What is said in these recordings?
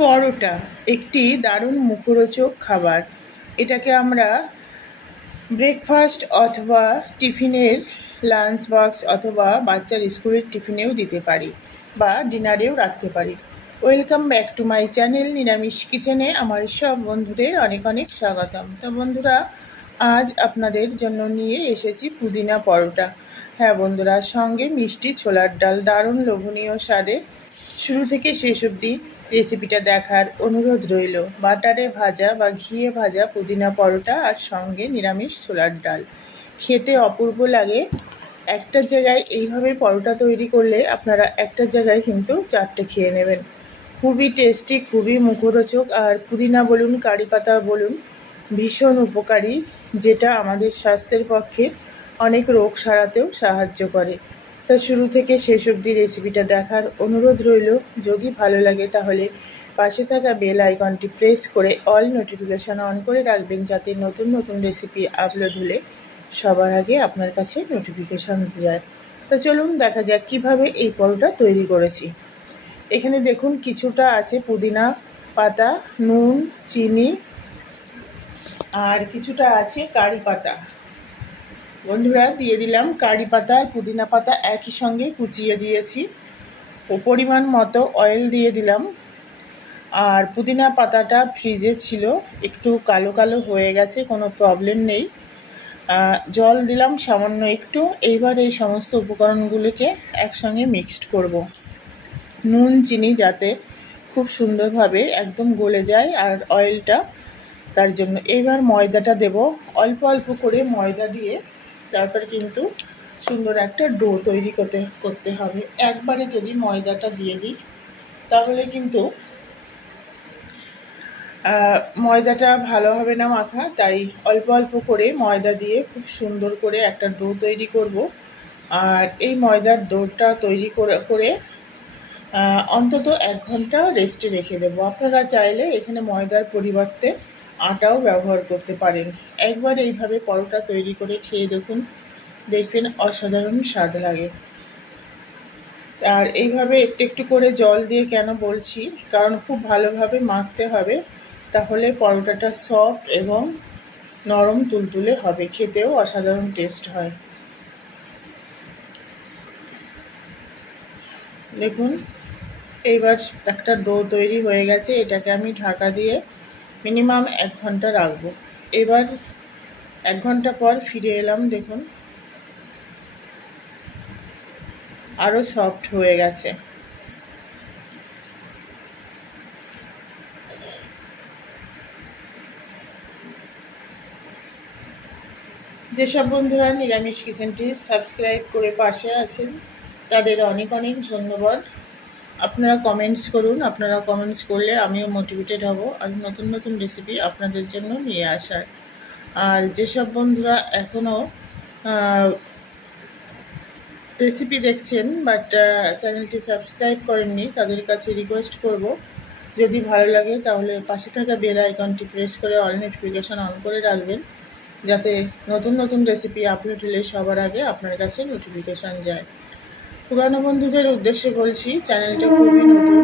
পরোটা একটি দারুণ মুখরোচক খাবার। এটাকে আমরা ব্রেকফাস্ট অথবা টিফিনের লাঞ্চ বক্স অথবা বাচ্চার স্কুলের টিফিনেও দিতে পারি বা ডিনারেও রাখতে পারি। Welcome back to my channel নিরামিষ কিচেনে আমার সব বন্ধুদের অনেক অনেক স্বাগতম। তো বন্ধুরা, আজ আপনাদের জন্য নিয়ে এসেছি পুদিনা পরোটা। হ্যাঁ বন্ধুরা, সঙ্গে মিষ্টি ছোলার ডাল, দারুণ লোভনীয় স্বাদে। শুরু থেকে শেষ অবধি রেসিপিটা দেখার অনুরোধ রইল। বাটারে ভাজা বা ঘিয়ে ভাজা পুদিনা পরোটা আর সঙ্গে নিরামিষ ছোলার ডাল খেতে অপূর্ব লাগে। একটা জায়গায় এইভাবে পরোটা তৈরি করলে আপনারা একটা জায়গায় কিন্তু 4টে খেয়ে নেবেন। খুবই টেস্টি, খুবই মুখরোচক, আর পুদিনা বলুন কারি পাতা বলুন ভীষণ উপকারী, যেটা আমাদের স্বাস্থ্যের পক্ষে অনেক রোগ সারাতেও সাহায্য করে। তা শুরু থেকে শেষ অবধি রেসিপিটা দেখার অনুরোধ রইল। যদি ভালো লাগে তাহলে পাশে থাকা বেল আইকনটি প্রেস করে অল নোটিফিকেশান অন করে রাখবেন, যাতে নতুন নতুন রেসিপি আপলোড হলে সবার আগে আপনার কাছে নোটিফিকেশান যায়। তা চলুন দেখা যাক কীভাবে এই পরোটা তৈরি করেছি। এখানে দেখুন কিছুটা আছে পুদিনা পাতা, নুন, চিনি, আর কিছুটা আছে কারি পাতা। বন্ধুরা, দিয়ে দিলাম কারি পাতা আর পুদিনা পাতা একই সঙ্গে কুচিয়ে দিয়েছি। ও পরিমাণ মতো অয়েল দিয়ে দিলাম। আর পুদিনা পাতাটা ফ্রিজে ছিল, একটু কালো কালো হয়ে গেছে, কোনো প্রবলেম নেই। জল দিলাম সামান্য একটু। এইবার এই সমস্ত উপকরণগুলিকে একসঙ্গে মিক্সড করব। নুন চিনি যাতে খুব সুন্দরভাবে একদম গলে যায় আর অয়েলটা, তার জন্য এইবার ময়দাটা দেব। অল্প অল্প করে ময়দা দিয়ে তারপর কিন্তু সুন্দর একটা ডো তৈরি করতে হবে। একবারে যদি ময়দাটা দিয়ে দিই তাহলে কিন্তু ময়দাটা ভালো হবে না মাখা, তাই অল্প অল্প করে ময়দা দিয়ে খুব সুন্দর করে একটা ডো তৈরি করব। আর এই ময়দার ডোটা তৈরি করে অন্তত 1 ঘন্টা রেস্টে রেখে দেবো। আপনারা চাইলে এখানে ময়দার পরিবর্তে আটাও ব্যবহার করতে পারেন। একবার এইভাবে পরোটা তৈরি করে খেয়ে দেখুন, দেখবেন অসাধারণ স্বাদ লাগে। আর এইভাবে একটু একটু করে জল দিয়ে কেন বলছি, কারণ খুব ভালোভাবে মাখতে হবে, তাহলে পরোটাটা সফট এবং নরম তুলতুলে হবে, খেতেও অসাধারণ টেস্ট হয়। দেখুন এইবার একটা ডো তৈরি হয়ে গেছে। এটাকে আমি ঢাকা দিয়ে মিনিমাম 1 ঘন্টা রাখবো। এবার 1 ঘন্টা পর ফিরে এলাম। দেখুন আরও সফট হয়ে গেছে। যেসব বন্ধুরা নিরামিষ কিচেনটি সাবস্ক্রাইব করে পাশে আছেন তাদের অনেক অনেক ধন্যবাদ। আপনারা কমেন্টস করুন, আপনারা কমেন্টস করলে আমিও মোটিভেটেড হব আর নতুন নতুন রেসিপি আপনাদের জন্য নিয়ে আসার। আর যেসব বন্ধুরা এখনও রেসিপি দেখছেন বাট চ্যানেলটি সাবস্ক্রাইব করেননি, তাদের কাছে রিকোয়েস্ট করব, যদি ভালো লাগে তাহলে পাশে থাকা বেল আইকনটি প্রেস করে অল নোটিফিকেশান অন করে রাখবেন, যাতে নতুন নতুন রেসিপি আপলোড হলে সবার আগে আপনার কাছে নোটিফিকেশান যায়। পুরানো বন্ধুদের উদ্দেশ্যে বলছি, চ্যানেলটা খুবই নতুন।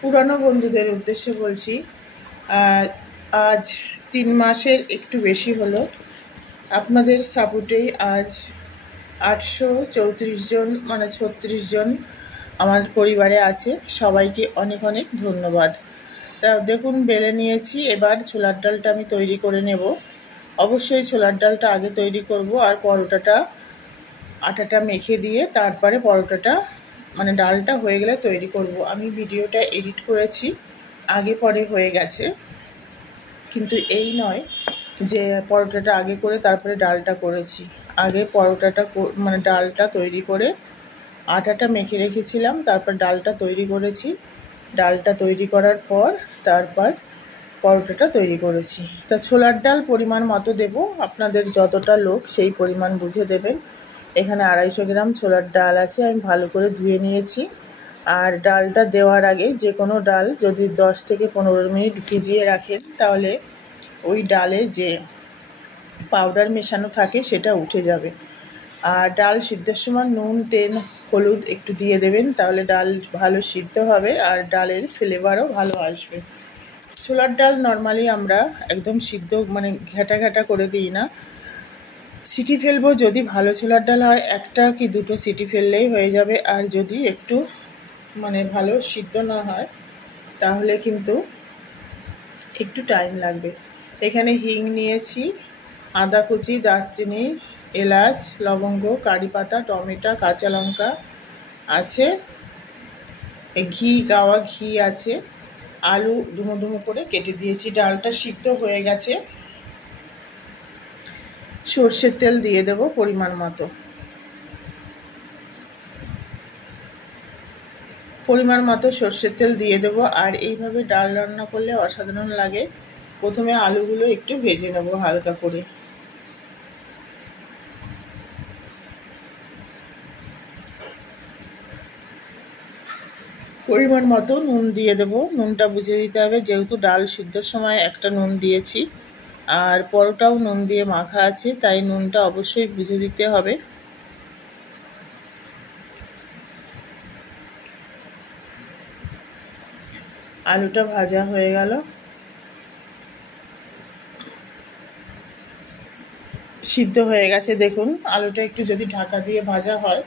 পুরানো বন্ধুদের উদ্দেশ্যে বলছি, আজ 3 মাসের একটু বেশি হলো। আপনাদের সাপোর্টেই আজ 834 জন, মানে 36 জন আমার পরিবারে আছে। সবাইকে অনেক অনেক ধন্যবাদ। তা দেখুন বেলে নিয়েছি। এবার ছোলার ডালটা আমি তৈরি করে নেব। অবশ্যই ছোলার ডালটা আগে তৈরি করব, আর পরোটাটা আটাটা মেখে দিয়ে তারপরে পরোটাটা, মানে ডালটা হয়ে গেলে তৈরি করব। আমি ভিডিওটা এডিট করেছি, আগে পরে হয়ে গেছে, কিন্তু এই নয় যে পরোটাটা আগে করে তারপরে ডালটা করেছি। আগে পরোটাটা মানে ডালটা তৈরি করে আটাটা মেখে রেখেছিলাম, তারপর ডালটা তৈরি করেছি। ডালটা তৈরি করার পর তারপর পরোটাটা তৈরি করেছি। তা ছোলার ডাল পরিমাণ মতো দেব, আপনাদের যতটা লোক সেই পরিমাণ বুঝে দেবেন। এখানে 250 গ্রাম ছোলার ডাল আছে, আমি ভালো করে ধুয়ে নিয়েছি। আর ডালটা দেওয়ার আগে যে কোনো ডাল যদি 10 থেকে 15 মিনিট ভিজিয়ে রাখেন, তাহলে ওই ডালে যে পাউডার মেশানো থাকে সেটা উঠে যাবে। আর ডাল সিদ্ধের সময় নুন তেল হলুদ একটু দিয়ে দেবেন, তাহলে ডাল ভালো সিদ্ধ হবে আর ডালের ফ্লেভারও ভালো আসবে। ছোলার ডাল নর্মালি আমরা একদম সিদ্ধ মানে ঘেঁটা ঘেঁটা করে দিই না, সিটি ফেলবো। যদি ভালো ছোলার ডাল হয় একটা কি দুটো সিটি ফেললেই হয়ে যাবে, আর যদি একটু মানে ভালো সিদ্ধ না হয় তাহলে কিন্তু একটু টাইম লাগবে। এখানে হিং নিয়েছি, আদা কুচি, দারচিনি, এলাচ, লবঙ্গ, কারি পাতা, টমেটো, কাঁচা লঙ্কা আছে, ঘি, গাওয়া ঘি আছে, আলু ডুমো ডুমো করে কেটে দিয়েছি। ডালটা সিদ্ধ হয়ে গেছে, সর্ষের তেল দিয়ে দেব পরিমাণ মতো। সর্ষের তেল দিয়ে দেবো। আর এইভাবে ডাল রান্না করলে অসাধারণ লাগে। প্রথমে আলুগুলো একটু ভেজে নেব হালকা করে। পরিমাণ মতো নুন দিয়ে দেবো, নুনটা বুঝে দিতে হবে, যেহেতু ডাল সিদ্ধর সময় একটা নুন দিয়েছি আর পরোটাও নুন দিয়ে মাখা আছে, তাই নুনটা অবশ্যই বুঝে দিতে হবে। আলুটা ভাজা হয়ে গেল, সিদ্ধ হয়ে গেছে। দেখুন আলুটা একটু যদি ঢাকা দিয়ে ভাজা হয়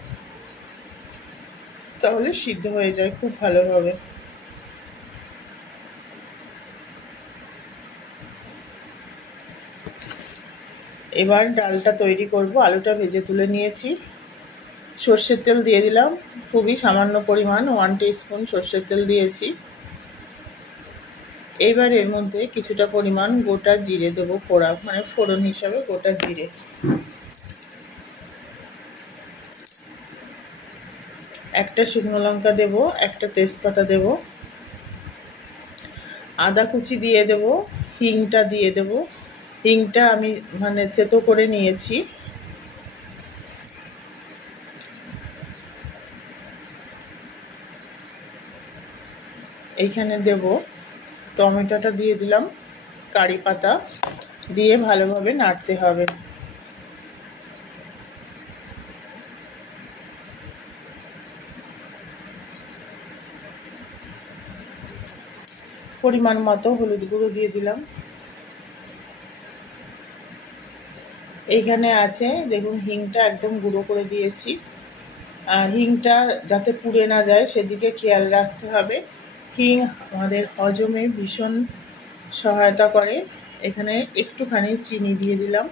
তাহলে সিদ্ধ হয়ে যায় খুব ভালোভাবে। এবার ডালটা তৈরি করব। আলুটা ভেজে তুলে নিয়েছি, সর্ষের তেল দিয়ে দিলাম, খুবই সামান্য পরিমাণ 1 টিস্পুন সর্ষের তেল দিয়েছি। এবার এর মধ্যে কিছুটা পরিমাণ গোটা জিরে দেবো, পোড়া মানে ফোড়ন হিসাবে গোটা জিরে। একটা শুকনো লঙ্কা দেব, একটা তেজপাতা দেব, আদা কুচি দিয়ে দেব, হিংটা দিয়ে দেব। হিংটা আমি মানে থেতো করে নিয়েছি। এইখানে দেব, টমেটোটা দিয়ে দিলাম, কারি পাতা দিয়ে ভালোভাবে নাড়তে হবে। পরিমাণ মতো হলুদ গুঁড়ো দিয়ে দিলাম। এইখানে আছে দেখুন হিংটা একদম গুঁড়ো করে দিয়েছি। হিংটা যাতে পুড়ে না যায় সেদিকে খেয়াল রাখতে হবে। হিং আমাদের হজমে ভীষণ সহায়তা করে। এখানে একটুখানি চিনি দিয়ে দিলাম।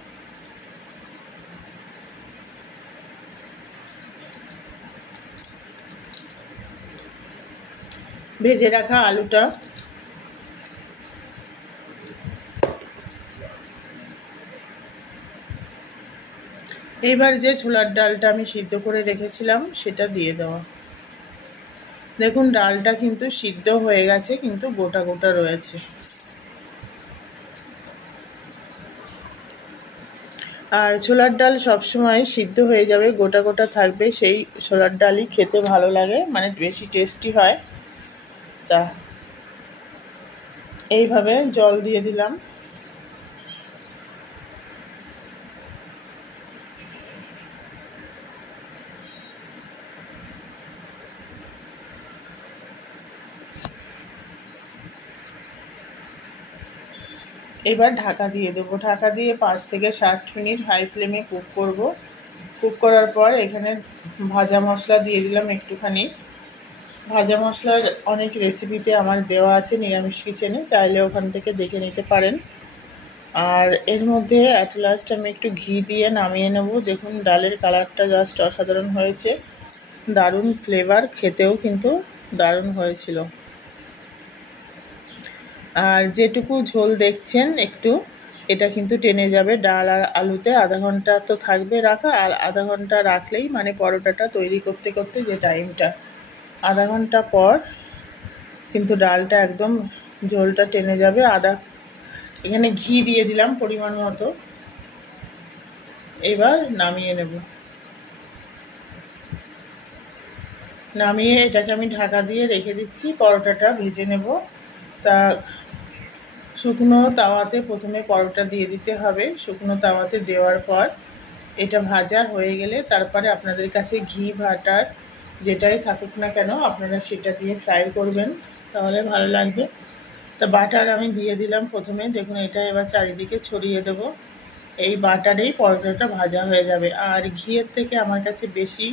ভেজে রাখা আলুটা এবার যে ছোলার ডালটা আমি সিদ্ধ করে রেখেছিলাম সেটা দিয়ে দেওয়া। দেখুন ডালটা কিন্তু সিদ্ধ হয়ে গেছে, কিন্তু গোটা গোটা রয়েছে। আর ছোলার ডাল সবসময় সিদ্ধ হয়ে যাবে, গোটা গোটা থাকবে, সেই ছোলার ডালই খেতে ভালো লাগে, মানে বেশি টেস্টি হয়। তা এইভাবে জল দিয়ে দিলাম। এবার ঢাকা দিয়ে দেবো। ঢাকা দিয়ে 5 থেকে 7 মিনিট হাই ফ্লেমে কুক করব। কুক করার পর এখানে ভাজা মশলা দিয়ে দিলাম একটুখানি। ভাজা মশলার অনেক রেসিপিতে আমার দেওয়া আছে নিরামিষ কিচেনে, চাইলে ওখান থেকে দেখে নিতে পারেন। আর এর মধ্যে অ্যাট লাস্ট আমি একটু ঘি দিয়ে নামিয়ে নেব। দেখুন ডালের কালারটা জাস্ট অসাধারণ হয়েছে, দারুণ ফ্লেভার, খেতেও কিন্তু দারুণ হয়েছিল। আর যেটুকু ঝোল দেখছেন একটু, এটা কিন্তু টেনে যাবে ডাল আর আলুতে। আধা ঘন্টা তো থাকবে রাখা, আর আধা ঘন্টা রাখলেই মানে পরোটাটা তৈরি করতে করতে যে টাইমটা, আধা ঘন্টা পর কিন্তু ডালটা একদম ঝোলটা টেনে যাবে। এখানে ঘি দিয়ে দিলাম পরিমাণ মতো। এবার নামিয়ে নেব। নামিয়ে এটাকে আমি ঢাকা দিয়ে রেখে দিচ্ছি, পরোটাটা ভেজে নেব। তা শুকনো তাওয়াতে প্রথমে পরোটা দিয়ে দিতে হবে। শুকনো তাওয়াতে দেওয়ার পর এটা ভাজা হয়ে গেলে তারপরে আপনাদের কাছে ঘি বাটার যেটাই থাকুক না কেন আপনারা সেটা দিয়ে ফ্রাই করবেন, তাহলে ভালো লাগবে। তা বাটার আমি দিয়ে দিলাম প্রথমে, দেখুন এটা এবার চারিদিকে ছড়িয়ে দেব। এই বাটারেই পরোটাটা ভাজা হয়ে যাবে। আর ঘিয়ের থেকে আমার কাছে বেশি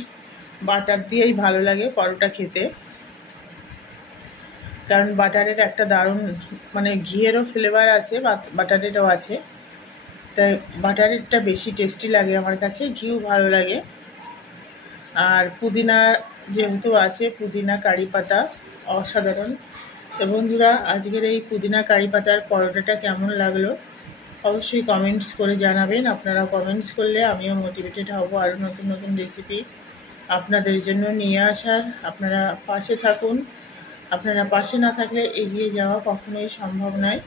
বাটার দিয়েই ভালো লাগে পরোটা খেতে, কারণ বাটারের একটা দারুণ মানে ঘিয়েরও ফ্লেভার আছে, বাটারেরও আছে, তাই বাটারেরটা বেশি টেস্টি লাগে আমার কাছে, ঘিও ভালো লাগে। আর পুদিনা যেহেতু আছে, পুদিনা কারি পাতা অসাধারণ। তো বন্ধুরা, আজকের এই পুদিনা কারি পাতার পরোটাটা কেমন লাগলো অবশ্যই কমেন্টস করে জানাবেন। আপনারা কমেন্টস করলে আমিও মোটিভেটেড হব আরও নতুন নতুন রেসিপি আপনাদের জন্য নিয়ে আসার। আপনারা পাশে থাকুন, আপনারা পাশে না থাকলে এগিয়ে যাওয়া কখনোই সম্ভব নয়।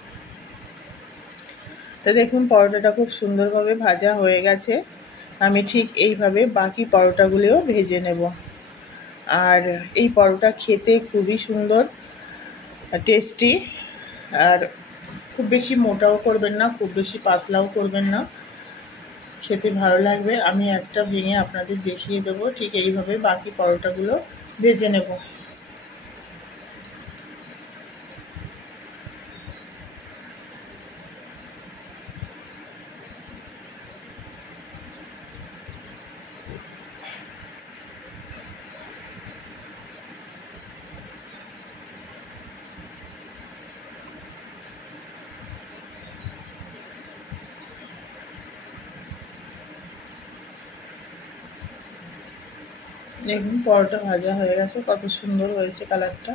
তো দেখুন পরোটাটা খুব সুন্দরভাবে ভাজা হয়ে গেছে। আমি ঠিক এইভাবে বাকি পরোটাগুলিও ভেজে নেব। আর এই পরোটা খেতে খুবই সুন্দর, টেস্টি। আর খুব বেশি মোটাও করবেন না, খুব বেশি পাতলাও করবেন না, খেতে ভালো লাগবে। আমি একটা ভেঙে আপনাদের দেখিয়ে দেবো, ঠিক এইভাবে বাকি পরোটাগুলো ভেজে নেব। দেখুন পরোটা ভাজা হয়ে গেছে, কত সুন্দর হয়েছে কালারটা।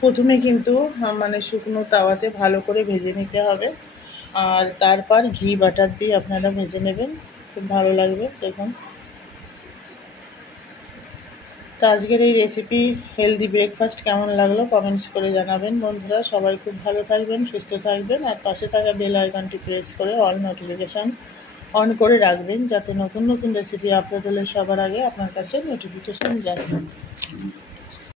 প্রথমে কিন্তু মানে শুকনো তাওয়াতে ভালো করে ভেজে নিতে হবে, আর তারপর ঘি বাটার দিয়ে আপনারা ভেজে নেবেন, খুব ভালো লাগবে। দেখুন, তো আজকের এই রেসিপি হেলদি ব্রেকফাস্ট কেমন লাগলো কমেন্টস করে জানাবেন। বন্ধুরা সবাই খুব ভালো থাকবেন, সুস্থ থাকবেন, আর পাশে থাকা বেল আইকনটি প্রেস করে অল নোটিফিকেশান অন করে রাখবেন, যাতে নতুন নতুন রেসিপি আপলোড হলে সবার আগে আপনার কাছে নোটিফিকেশান যায়।